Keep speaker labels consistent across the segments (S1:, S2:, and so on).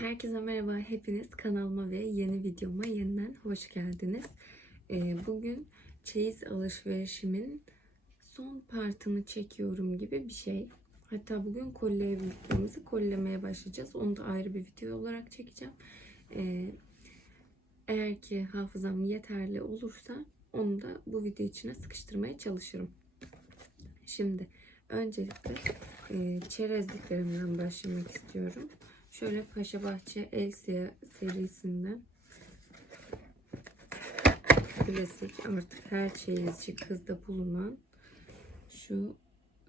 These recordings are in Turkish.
S1: Herkese merhaba, hepiniz kanalıma ve yeni videoma yeniden hoş geldiniz. Ee, bugün çeyiz alışverişimin son partını çekiyorum gibi bir şey. Hatta bugün kolyebildiğimizi kollemeye başlayacağız. Onu da ayrı bir video olarak çekeceğim. Ee, eğer ki hafızam yeterli olursa onu da bu video içine sıkıştırmaya çalışırım. Şimdi öncelikle e, çerezliklerimden başlamak istiyorum. Şöyle Paşa Bahçe Elsia serisinden klasik artık her çeyizci kızda bulunan şu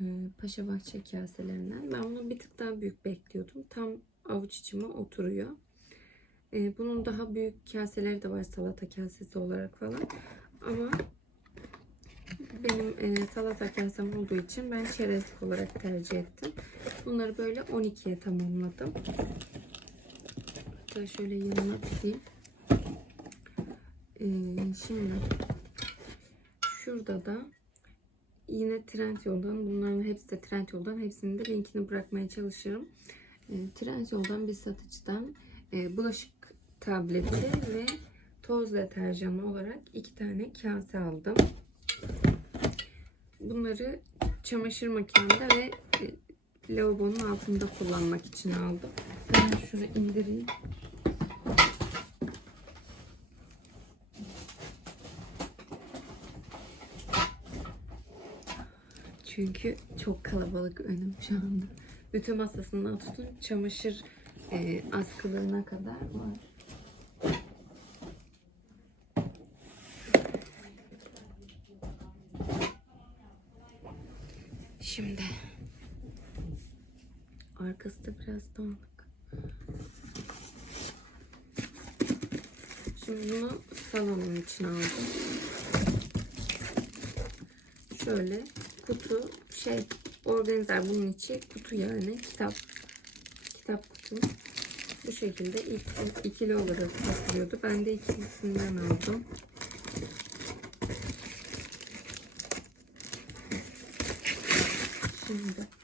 S1: e, Paşa Bahçe kaselerinden. Ben bunu bir tık daha büyük bekliyordum. Tam avuç içime oturuyor. E, bunun daha büyük kaseleri de var salata kasesi olarak falan. Ama benim e, salata kasem olduğu için ben çerezlik olarak tercih ettim. Bunları böyle 12'ye tamamladım. Hatta şöyle yanına tutayım. E, şimdi şurada da yine Trendyol'dan bunların hepsi de Trendyol'dan hepsinin de linkini bırakmaya çalışırım. E, Trendyol'dan bir satıcıdan e, bulaşık tableti ve toz deterjanı olarak iki tane kase aldım. Bunları çamaşır makinemde ve e, lavabonun altında kullanmak için aldım. Ben şunu indireyim. Çünkü çok kalabalık önüm şu anda. Bütün masasından tutun çamaşır e, askılarına kadar var. Şimdi arkası da biraz dağınık. Şimdi bunu salonun içine aldım. Şöyle kutu şey organizer bunun içi kutu yani kitap kitap kutu. Bu şekilde ilk ikili olarak satılıyordu. Ben de ikilisinden aldım. Şimdi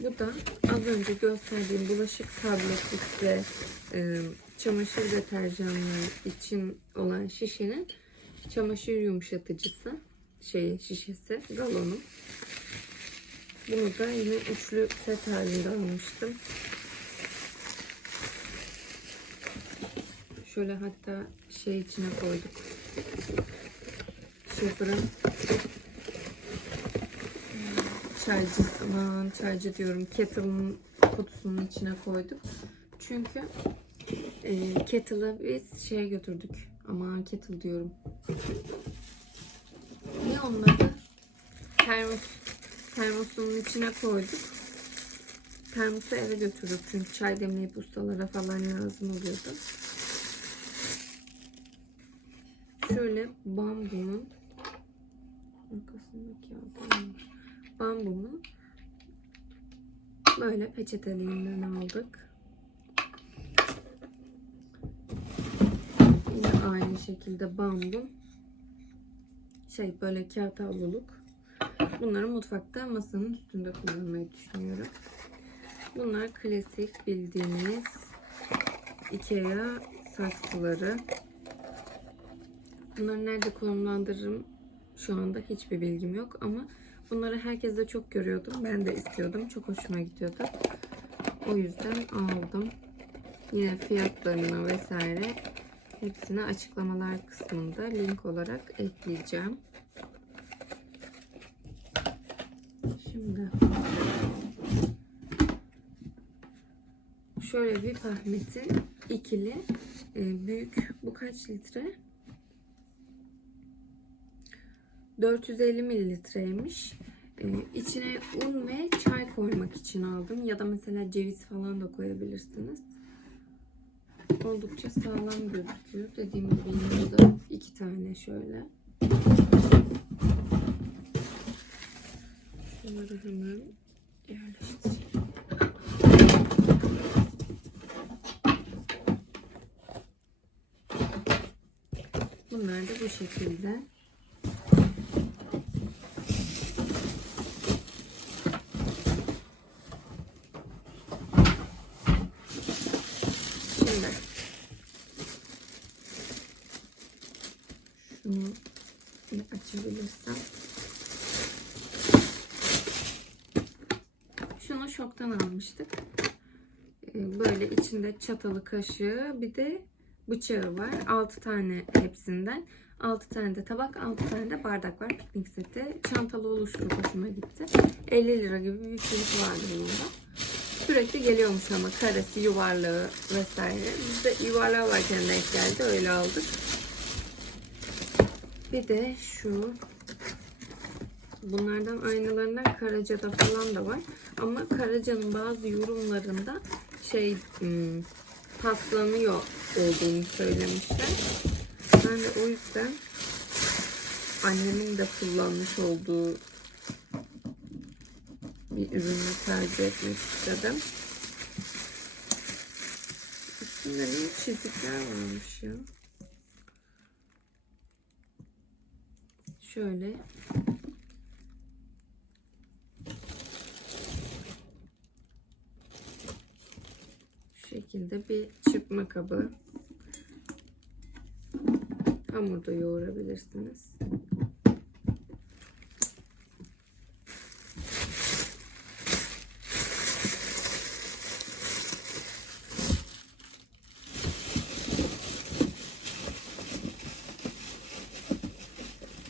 S1: Bu da az önce gösterdiğim bulaşık tabletlik ve e, çamaşır deterjanları için olan şişenin çamaşır yumuşatıcısı şey şişesi galonu. Bunu da yine üçlü set halinde almıştım. Şöyle hatta şey içine koyduk. Sıfırın çaycı aman çaycı diyorum kettle'ın kutusunun içine koyduk. Çünkü e, kettle'ı biz şeye götürdük. Aman kettle diyorum. Ne onun adı? Termos. Termosunun içine koyduk. Termosu eve götürdük çünkü çay demleyip ustalara falan lazım oluyordu. Şöyle bambunun arkasındaki adam bambumu böyle peçeteliğinden aldık. Yine aynı şekilde bambu şey böyle kağıt havluluk. Bunları mutfakta masanın üstünde kullanmayı düşünüyorum. Bunlar klasik bildiğimiz Ikea saksıları. Bunları nerede konumlandırırım şu anda hiçbir bilgim yok ama bunları herkes de çok görüyordum. Ben de istiyordum. Çok hoşuma gidiyordu. O yüzden aldım. Yine fiyatlarını vesaire hepsini açıklamalar kısmında link olarak ekleyeceğim. Şimdi şöyle bir pahmetin ikili e, büyük bu kaç litre? 450 mililitreymiş. Ee, içine un ve çay koymak için aldım. Ya da mesela ceviz falan da koyabilirsiniz. Oldukça sağlam gözüküyor. Dediğim gibi burada iki tane şöyle. Şunları hemen yerleştireyim. Bunlar da bu şekilde. Şunu şoktan almıştık. Ee, Böyle içinde çatalı kaşığı bir de bıçağı var. 6 tane hepsinden. 6 tane de tabak, 6 tane de bardak var. Piknik seti. Çantalı oluşu çok hoşuma gitti. 50 lira gibi bir fiyatı vardı bunun da. Sürekli geliyormuş ama karesi, yuvarlağı vesaire. Biz de yuvarlağı varken denk geldi. Öyle aldık. Bir de şu Bunlardan aynılarından Karaca'da falan da var. Ama Karaca'nın bazı yorumlarında şey hmm, paslanıyor olduğunu söylemişler. Ben de o yüzden annemin de kullanmış olduğu bir ürünü tercih etmek istedim. Üstünde ne çizikler varmış ya. Şöyle Şu şekilde bir çırpma kabı. Hamurda yoğurabilirsiniz.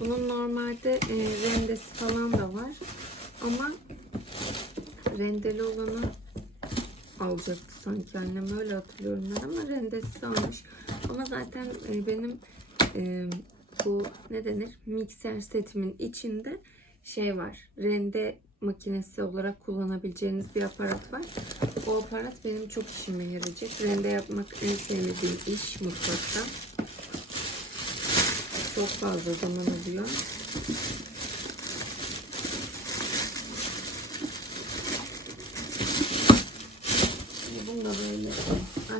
S1: Bunun normalde e, rendesi falan da var. Ama rendeli olanı alacaktı sanki annem öyle hatırlıyorum ben ama rendesi almış. Ama zaten e, benim e, bu ne denir mikser setimin içinde şey var. Rende makinesi olarak kullanabileceğiniz bir aparat var. O aparat benim çok işime yarayacak. Rende yapmak en sevmediğim iş mutfakta. Çok fazla zaman alıyor. Bunu da böyle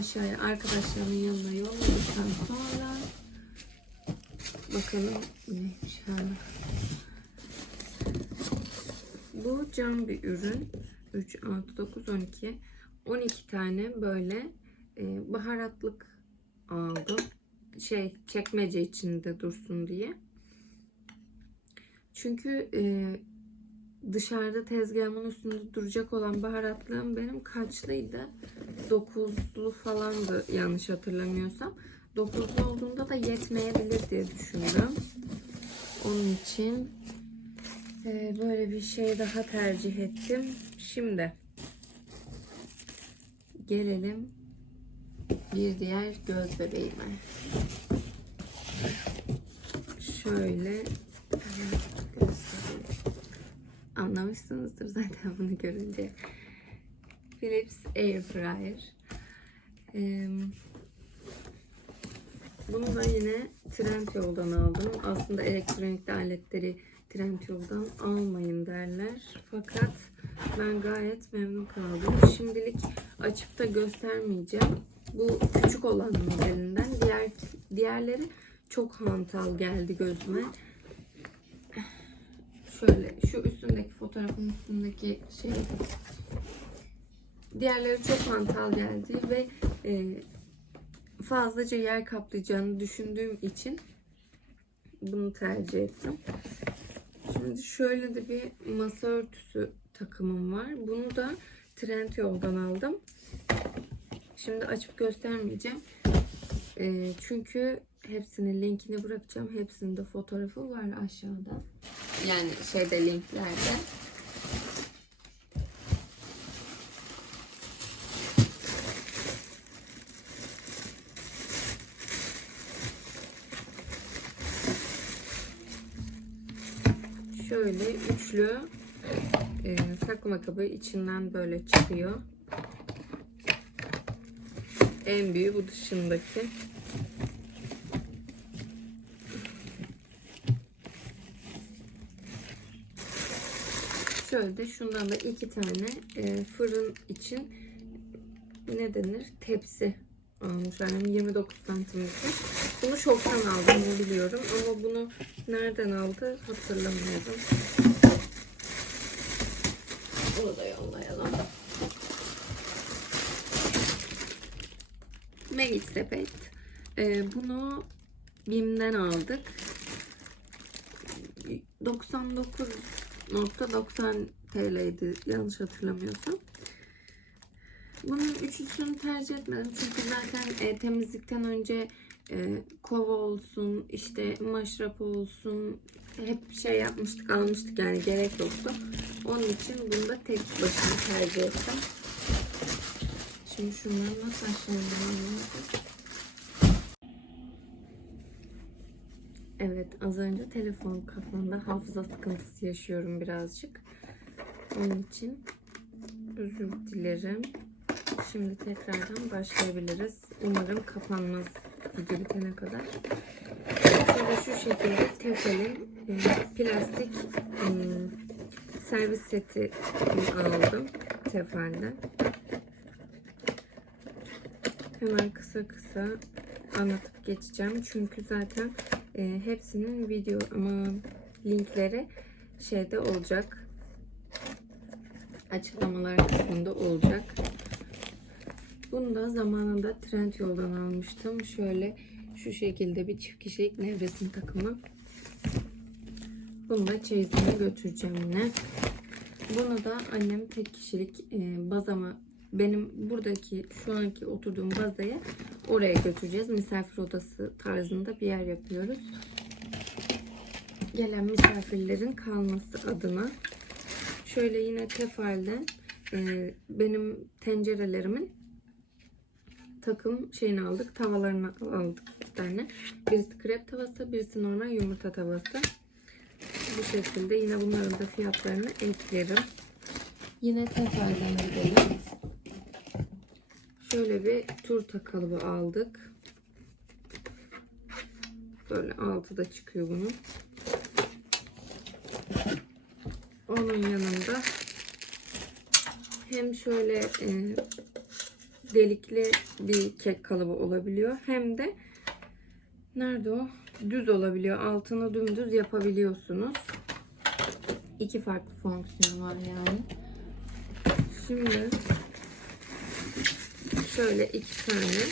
S1: aşağıya arkadaşlarımın yanına yolladıktan sonra bakalım neymiş hala. Bu cam bir ürün. 3, 6, 9, 12. 12 tane böyle e, baharatlık aldım. Şey çekmece içinde dursun diye. Çünkü e, dışarıda tezgahımın üstünde duracak olan baharatlığım benim kaçlıydı? 9'lu falandı yanlış hatırlamıyorsam. 9'lu olduğunda da yetmeyebilir diye düşündüm. Onun için e, böyle bir şey daha tercih ettim. Şimdi gelelim bir diğer göz bebeğime. Şöyle. Anlamışsınızdır zaten bunu görünce. Philips Air Fryer. Ee, bunu da yine Trendyol'dan aldım. Aslında elektronik aletleri Trendyol'dan almayın derler. Fakat ben gayet memnun kaldım. Şimdilik açıp da göstermeyeceğim. Bu küçük olan modelinden. Diğer diğerleri çok hantal geldi gözüme. Şöyle şu üstündeki fotoğrafın üstündeki şey diğerleri çok hantal geldi ve e, fazlaca yer kaplayacağını düşündüğüm için bunu tercih ettim. Şimdi şöyle de bir masa örtüsü takımım var. Bunu da Trendyol'dan aldım. Şimdi açıp göstermeyeceğim. E, çünkü hepsinin linkini bırakacağım. Hepsinin de fotoğrafı var aşağıda. Yani şeyde linklerde. Şöyle üçlü e, saklama kabı içinden böyle çıkıyor. En büyüğü bu dışındaki. Şöyle şundan da iki tane e, fırın için ne denir? Tepsi almış annem 29 santimlik. Bunu şoktan aldım biliyorum ama bunu nereden aldı hatırlamıyorum. Bunu da yollayalım. Merit sepet. E, bunu Bim'den aldık. 99.90 TL'ydi yanlış hatırlamıyorsam. Bunun üçüsünü tercih etmedim çünkü zaten e, temizlikten önce e, kova olsun, işte maşrap olsun hep şey yapmıştık, almıştık yani gerek yoktu. Onun için bunu da tek başına tercih ettim. Şimdi şunları nasıl aşağıya Evet, az önce telefon kafamda hafıza sıkıntısı yaşıyorum birazcık. Onun için özür dilerim. Şimdi tekrardan başlayabiliriz. Umarım kapanmaz video bitene kadar. Şöyle şu şekilde Tefal'in e, plastik e, servis seti aldım Tefal'den. Hemen kısa kısa anlatıp geçeceğim. Çünkü zaten e, hepsinin video ama linkleri şeyde olacak. Açıklamalar kısmında olacak. Bunu da zamanında Trendyol'dan almıştım. Şöyle şu şekilde bir çift kişilik nevresim takımı. Bunu da çeyizime götüreceğim yine. Bunu da annem tek kişilik e, bazama benim buradaki şu anki oturduğum bazaya oraya götüreceğiz. Misafir odası tarzında bir yer yapıyoruz. Gelen misafirlerin kalması adına. Şöyle yine tefalden e, benim tencerelerimin takım şeyini aldık. Tavalarını aldık bir tane. Birisi krep tavası, birisi normal yumurta tavası. Bu şekilde yine bunların da fiyatlarını eklerim. Yine tefalden gidelim. Şöyle bir turta kalıbı aldık. Böyle altı da çıkıyor bunun. Onun yanında hem şöyle e, delikli bir kek kalıbı olabiliyor. Hem de nerede o? Düz olabiliyor. Altını dümdüz yapabiliyorsunuz. İki farklı fonksiyon var yani. Şimdi şöyle iki tane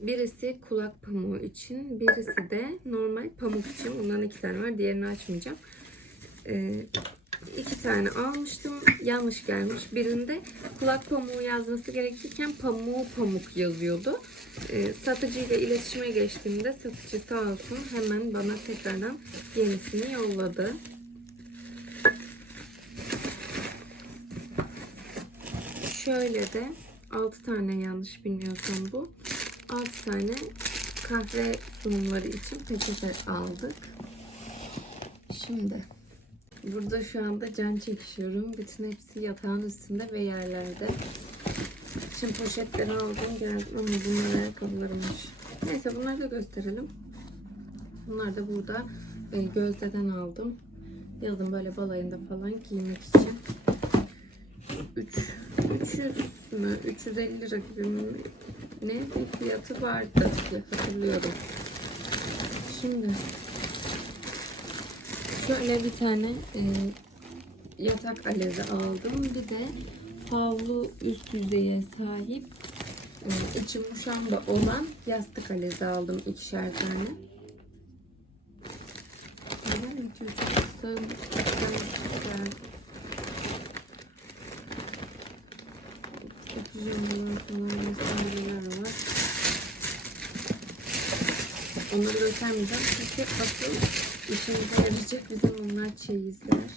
S1: Birisi kulak pamuğu için, birisi de normal pamuk için. Bundan iki tane var. Diğerini açmayacağım. Ee, iki tane almıştım. Yanlış gelmiş. Birinde kulak pamuğu yazması gerekirken pamuğu pamuk yazıyordu. Ee, satıcıyla iletişime geçtiğimde satıcı sağ olsun hemen bana tekrardan yenisini yolladı. Şöyle de 6 tane yanlış bilmiyorsam bu. 6 tane kahve sunumları için peçete aldık. Şimdi burada şu anda can çekişiyorum. Bütün hepsi yatağın üstünde ve yerlerde. Şimdi poşetleri aldım geldim ama bunlar ayakkabılarımmış. Neyse bunları da gösterelim. Bunlar da burada e, Gözde'den aldım. Yazın böyle balayında falan giymek için. 3 300 mü 350 lira gibi ne bir fiyatı vardı diye hatırlıyorum. Şimdi şöyle bir tane e, yatak alezi aldım. Bir de havlu üst yüzeye sahip e, içi muşamba olan yastık alezi aldım ikişer tane. Neden video çok Pijamalar falan vesaireler var. Onları göstermeyeceğim çünkü asıl işimize yarayacak bizim onlar çeyizler.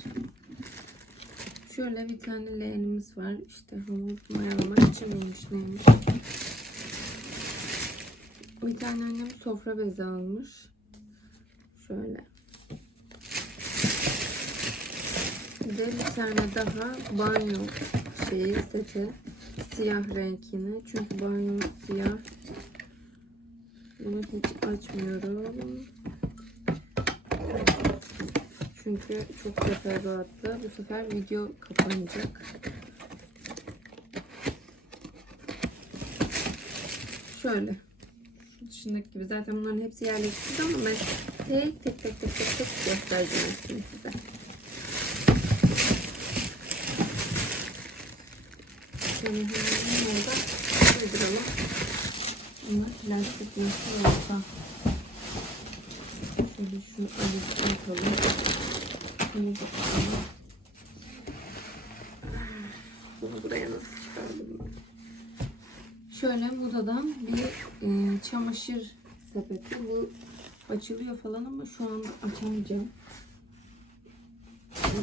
S1: Şöyle bir tane leğenimiz var. İşte hamur mayalamak için olmuş leğenimiz. Bir tane annem sofra bezi almış. Şöyle. Bir de bir tane daha banyo şeyi seti. Siyah renk. Çünkü banyo siyah. Bunu hiç açmıyorum. Çünkü çok teferruatlı. Bu sefer video kapanacak. Şöyle. Şu dışındaki gibi. Zaten bunların hepsi yerleştirdi ama ben tek tek tek tek tek tek göstereceğim size. Şöyle hemen orada uyduralım. Bunlar plastik nasıl olsa. şunu alıp yapalım. Şunu da alalım. Bunu buraya nasıl çıkardım ben? Şöyle Buda'dan bir e, çamaşır sepeti. Bu açılıyor falan ama şu anda açamayacağım.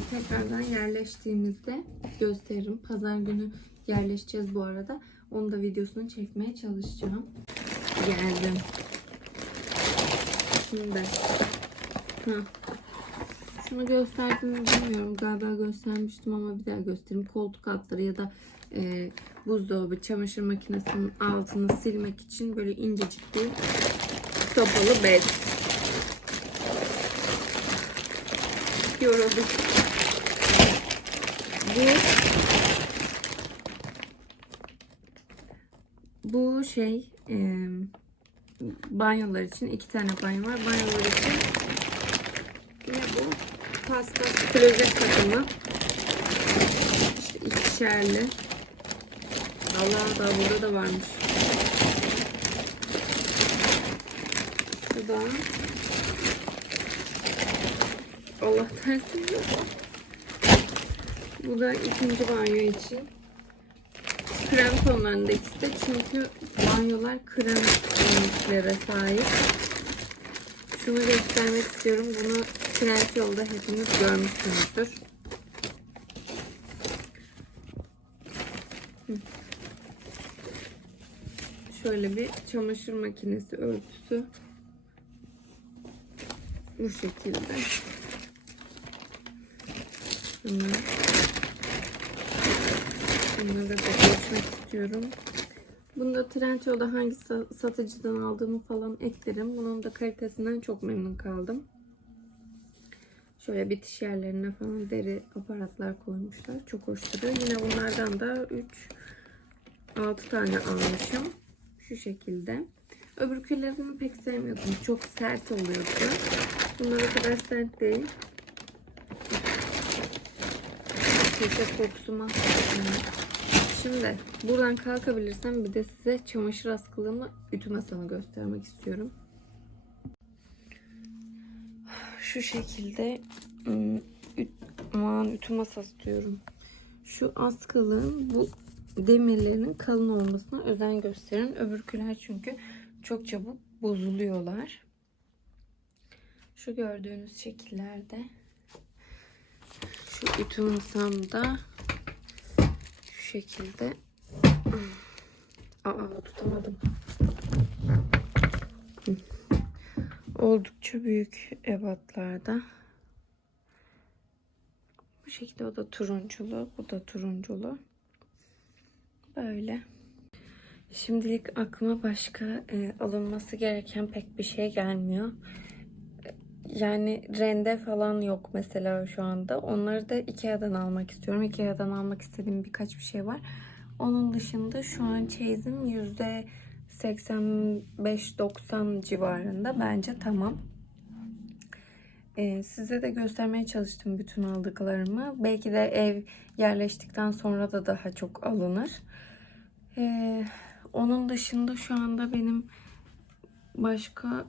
S1: Tekrardan yerleştiğimizde gösteririm. Pazar günü yerleşeceğiz bu arada. Onu da videosunu çekmeye çalışacağım. Geldim. Şimdi. Hı. Şunu gösterdim mi bilmiyorum. Galiba göstermiştim ama bir daha göstereyim. Koltuk altları ya da e, buzdolabı, çamaşır makinesinin altını silmek için böyle incecik bir sopalı bez. Yorulduk. Bu bu şey e, banyolar için iki tane banyo var. Banyolar için ne bu? Paspas klozet takımı. İşte ikişerli. Allah da burada da varmış. Bu da Allah tersi. Bu da ikinci banyo için. Krem tonlarında ikisi de çünkü banyolar krem renklere sahip. Şunu göstermek istiyorum. Bunu Trendyol'da hepiniz görmüşsünüzdür. Şöyle bir çamaşır makinesi örtüsü. Bu şekilde. Bunlar. Bunları da görüşmek istiyorum. Bunu da Trendyol'da hangi sa- satıcıdan aldığımı falan eklerim. Bunun da kalitesinden çok memnun kaldım. Şöyle bitiş yerlerine falan deri aparatlar koymuşlar. Çok hoş duruyor. Yine bunlardan da 3 6 tane almışım. Şu şekilde. Öbürkülerini pek sevmiyordum. Çok sert oluyordu. Bunlar o kadar sert değil. Köşe kokusu mahvetmiyor. Şimdi buradan kalkabilirsem bir de size çamaşır askılığımı ütü masamı göstermek istiyorum. Şu şekilde üt, aman ütü masası diyorum. Şu askılığın bu demirlerinin kalın olmasına özen gösterin. Öbürküler çünkü çok çabuk bozuluyorlar. Şu gördüğünüz şekillerde şu ütü masamda şekilde Aa tutamadım. Oldukça büyük ebatlarda. Bu şekilde o da turunculu, bu da turunculu. Böyle. Şimdilik aklıma başka e, alınması gereken pek bir şey gelmiyor. Yani rende falan yok mesela şu anda. Onları da Ikea'dan almak istiyorum. Ikea'dan almak istediğim birkaç bir şey var. Onun dışında şu an çeyizim yüzde 85-90 civarında. Bence tamam. Ee, size de göstermeye çalıştım bütün aldıklarımı. Belki de ev yerleştikten sonra da daha çok alınır. Ee, onun dışında şu anda benim başka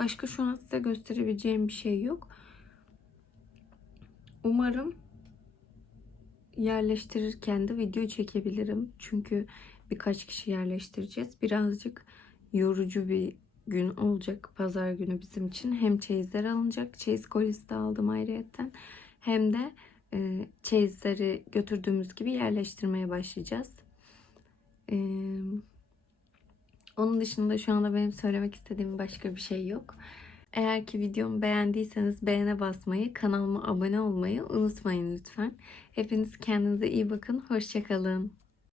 S1: başka şu an size gösterebileceğim bir şey yok. Umarım yerleştirirken de video çekebilirim. Çünkü birkaç kişi yerleştireceğiz. Birazcık yorucu bir gün olacak pazar günü bizim için. Hem çeyizler alınacak. Çeyiz kolisi de aldım ayrıyetten. Hem de e, çeyizleri götürdüğümüz gibi yerleştirmeye başlayacağız. E, onun dışında şu anda benim söylemek istediğim başka bir şey yok. Eğer ki videomu beğendiyseniz beğene basmayı, kanalıma abone olmayı unutmayın lütfen. Hepiniz kendinize iyi bakın. Hoşçakalın.